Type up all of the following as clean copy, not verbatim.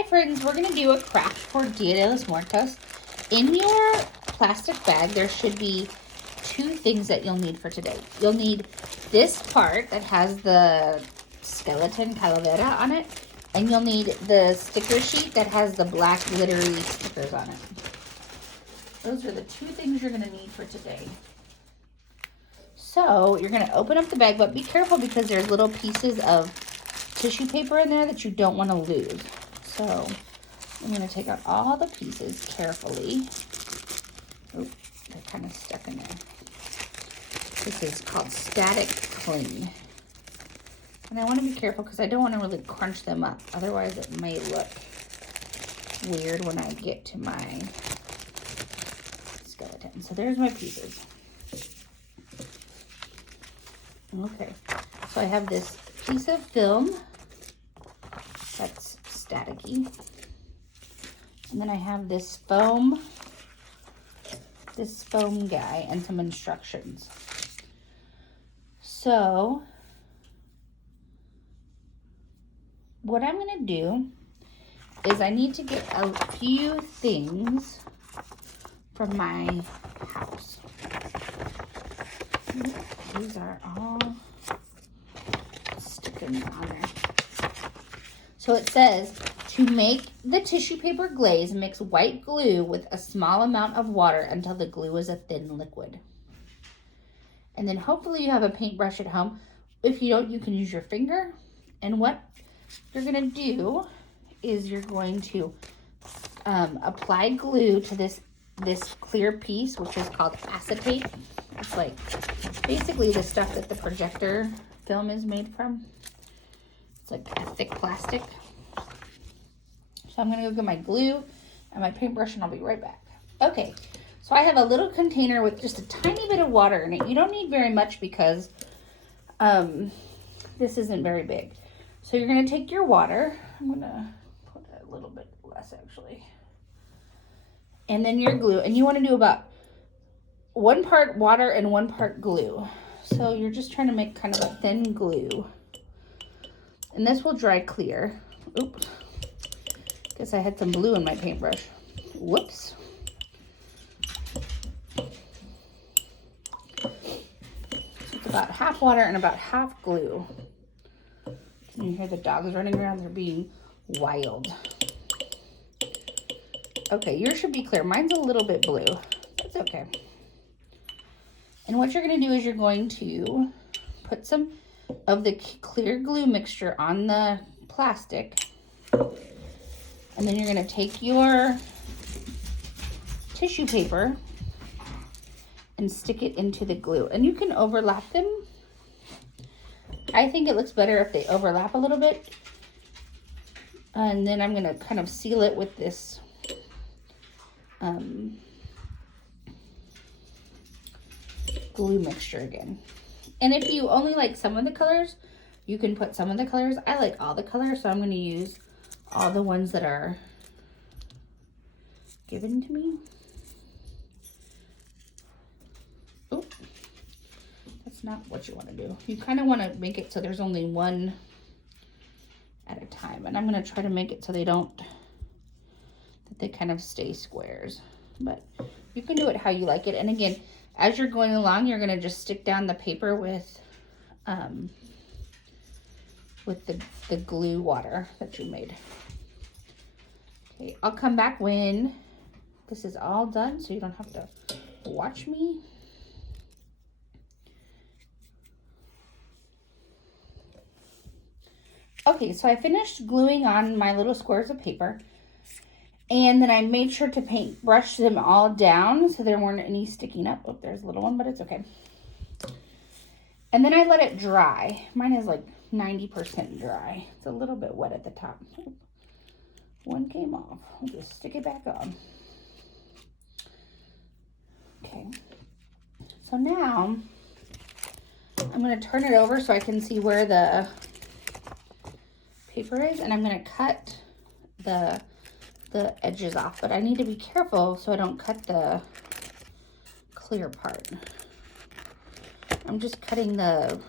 Hi friends, we're gonna do a craft for Dia de los Muertos. In your plastic bag, there should be two things that you'll need for today. You'll need this part that has the skeleton calavera on it, and you'll need the sticker sheet that has the black glittery stickers on it. Those are the two things you're gonna need for today. So you're gonna open up the bag, but be careful because there's little pieces of tissue paper in there that you don't want to lose. So I'm going to take out all the pieces carefully. Oh, they're kind of stuck in there. This is called static cling. And I want to be careful because I don't want to really crunch them up. Otherwise it may look weird when I get to my skeleton. So there's my pieces. Okay, so I have this piece of film that's staticky. And then I have this foam guy and some instructions. So what I'm gonna do is I need to get a few things from my house. These are all sticking on there. So it says, to make the tissue paper glaze, mix white glue with a small amount of water until the glue is a thin liquid. And then hopefully you have a paintbrush at home. If you don't, you can use your finger. And what you're gonna do is you're going to apply glue to this clear piece, which is called acetate. It's like basically the stuff that the projector film is made from. It's like a thick plastic. So I'm gonna go get my glue and my paintbrush and I'll be right back. Okay, so I have a little container with just a tiny bit of water in it. You don't need very much because this isn't very big. So you're gonna take your water. I'm gonna put a little bit less actually. And then your glue, and you wanna do about 1 part water and 1 part glue. So you're just trying to make kind of a thin glue. And this will dry clear. Oops. Guess I had some blue in my paintbrush. Whoops. So it's about half water and about half glue. You hear the dogs running around, they're being wild. Okay, yours should be clear. Mine's a little bit blue. That's okay. And what you're going to do is you're going to put some of the clear glue mixture on the plastic. And then you're going to take your tissue paper and stick it into the glue. And you can overlap them. I think it looks better if they overlap a little bit. And then I'm going to kind of seal it with this glue mixture again. And if you only like some of the colors, you can put some of the colors. I like all the colors, so I'm going to use all the ones that are given to me. Oh, that's not what you want to do. You kind of want to make it so there's only one at a time. And I'm going to try to make it so they don't, that they kind of stay squares. But you can do it how you like it. And again, as you're going along, you're going to just stick down the paper with the glue water that you made. Okay, I'll come back when this is all done so you don't have to watch me. Okay, so I finished gluing on my little squares of paper. And then I made sure to paintbrush them all down so there weren't any sticking up. Oh, there's a little one, but it's okay. And then I let it dry. Mine is like 90% dry. It's a little bit wet at the top. One came off. I'll just stick it back on. Okay. So now I'm going to turn it over so I can see where the paper is. And I'm going to cut the edges off, but I need to be careful so I don't cut the clear part. I'm just cutting the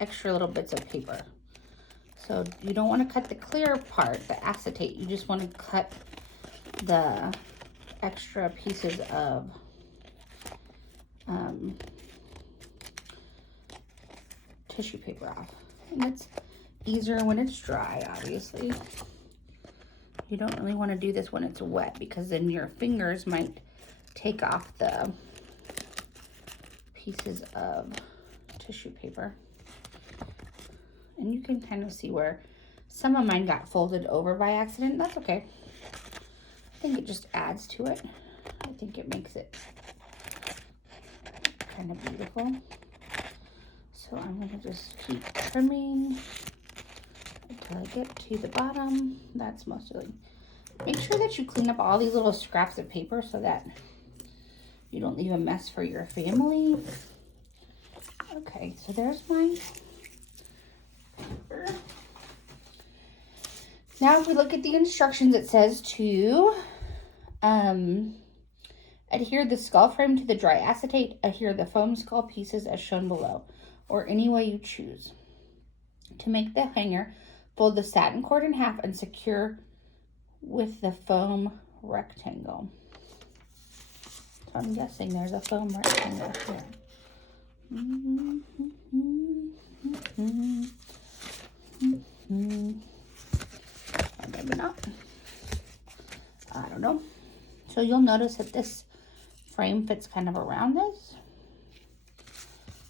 extra little bits of paper. So you don't want to cut the clear part, the acetate. You just want to cut the extra pieces of tissue paper off. And it's easier when it's dry, obviously. You don't really want to do this when it's wet because then your fingers might take off the pieces of tissue paper. And you can kind of see where some of mine got folded over by accident. That's okay. I think it just adds to it. I think it makes it kind of beautiful. So I'm going to just keep trimming until I get to the bottom. That's mostly. Make sure that you clean up all these little scraps of paper so that you don't leave a mess for your family. Okay, so there's my paper. Now if we look at the instructions, it says to adhere the skull frame to the dry acetate, adhere the foam skull pieces as shown below, or any way you choose. To make the hanger, fold the satin cord in half and secure with the foam rectangle. So I'm guessing there's a foam rectangle here. Or maybe not. I don't know. So you'll notice that this frame fits kind of around this.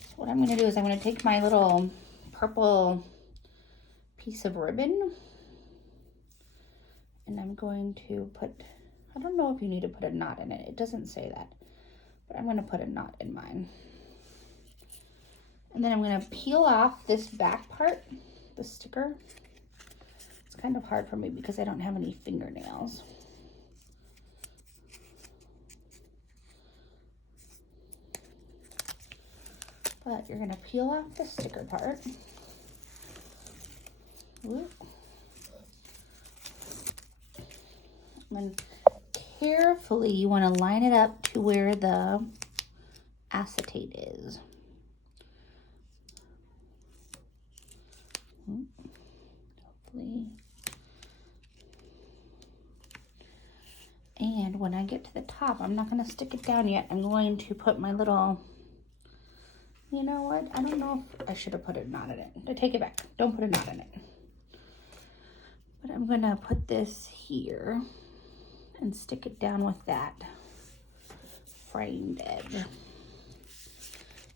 So what I'm going to do is I'm going to take my little purple piece of ribbon and I'm going to put, I don't know if you need to put a knot in it. It doesn't say that, but I'm going to put a knot in mine. And then I'm going to peel off this back part, the sticker. It's kind of hard for me because I don't have any fingernails. But you're going to peel off the sticker part. Whoop. And carefully you want to line it up to where the acetate is. Hopefully. And when I get to the top, I'm not going to stick it down yet. I'm going to put my little, you know what? I don't know if I should have put a knot in it. I take it back. Don't put a knot in it. But I'm going to put this here and stick it down with that framed edge.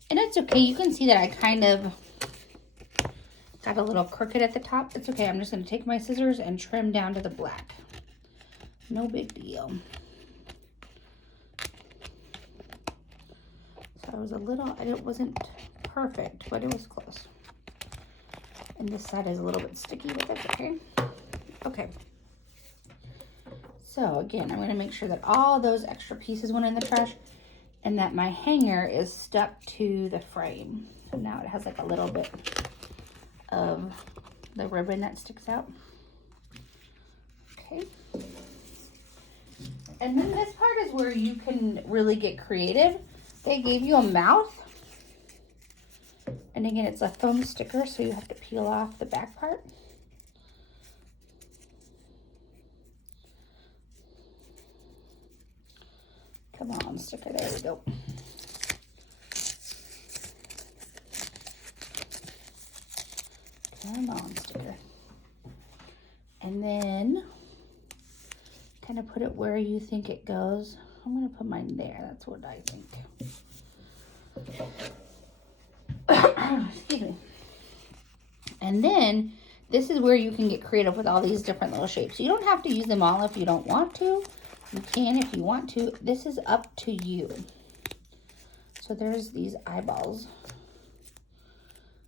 And it's okay. You can see that I kind of got a little crooked at the top. It's okay. I'm just going to take my scissors and trim down to the black. No big deal. So I was a little, it wasn't perfect, but it was close. And this side is a little bit sticky, but that's okay. Okay. So again, I'm going to make sure that all those extra pieces went in the trash and that my hanger is stuck to the frame. So now it has like a little bit of the ribbon that sticks out. Okay. And then this part is where you can really get creative. They gave you a mouth. And again, it's a foam sticker, so you have to peel off the back part. Come on, sticker, there we go. Come on, sticker. And then kind of put it where you think it goes. I'm going to put mine there. That's what I think. Excuse me. And then this is where you can get creative with all these different little shapes. You don't have to use them all if you don't want to. You can if you want to. This is up to you. So there's these eyeballs.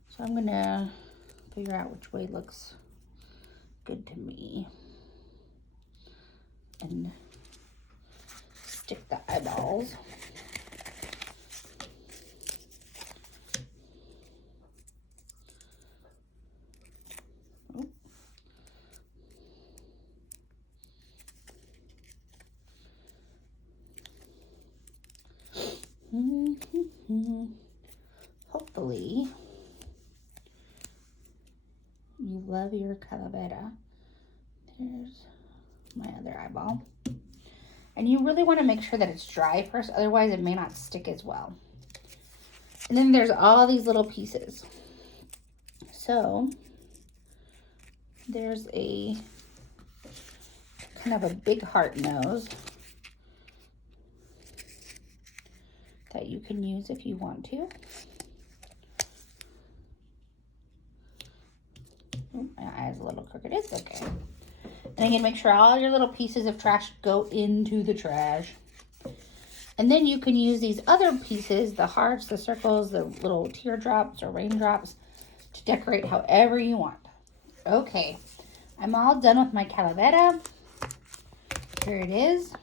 So I'm going to figure out which way looks good to me. And stick the eyeballs. Hopefully you love your calavera. There's my other eyeball. And you really want to make sure that it's dry first, otherwise it may not stick as well. And then there's all these little pieces. So there's a kind of a big heart nose that you can use if you want to. Oh, my eye is a little crooked. It's okay. And again, make sure all your little pieces of trash go into the trash. And then you can use these other pieces, the hearts, the circles, the little teardrops or raindrops, to decorate however you want. Okay, I'm all done with my calavera. Here it is.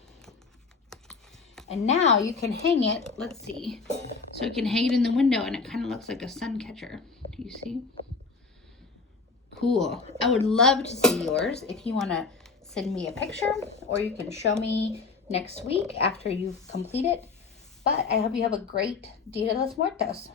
And now you can hang it, let's see. So you can hang it in the window and it kind of looks like a sun catcher. Do you see? Cool. I would love to see yours. If you want to send me a picture, or you can show me next week after you've completed. But I hope you have a great Dia de los Muertos.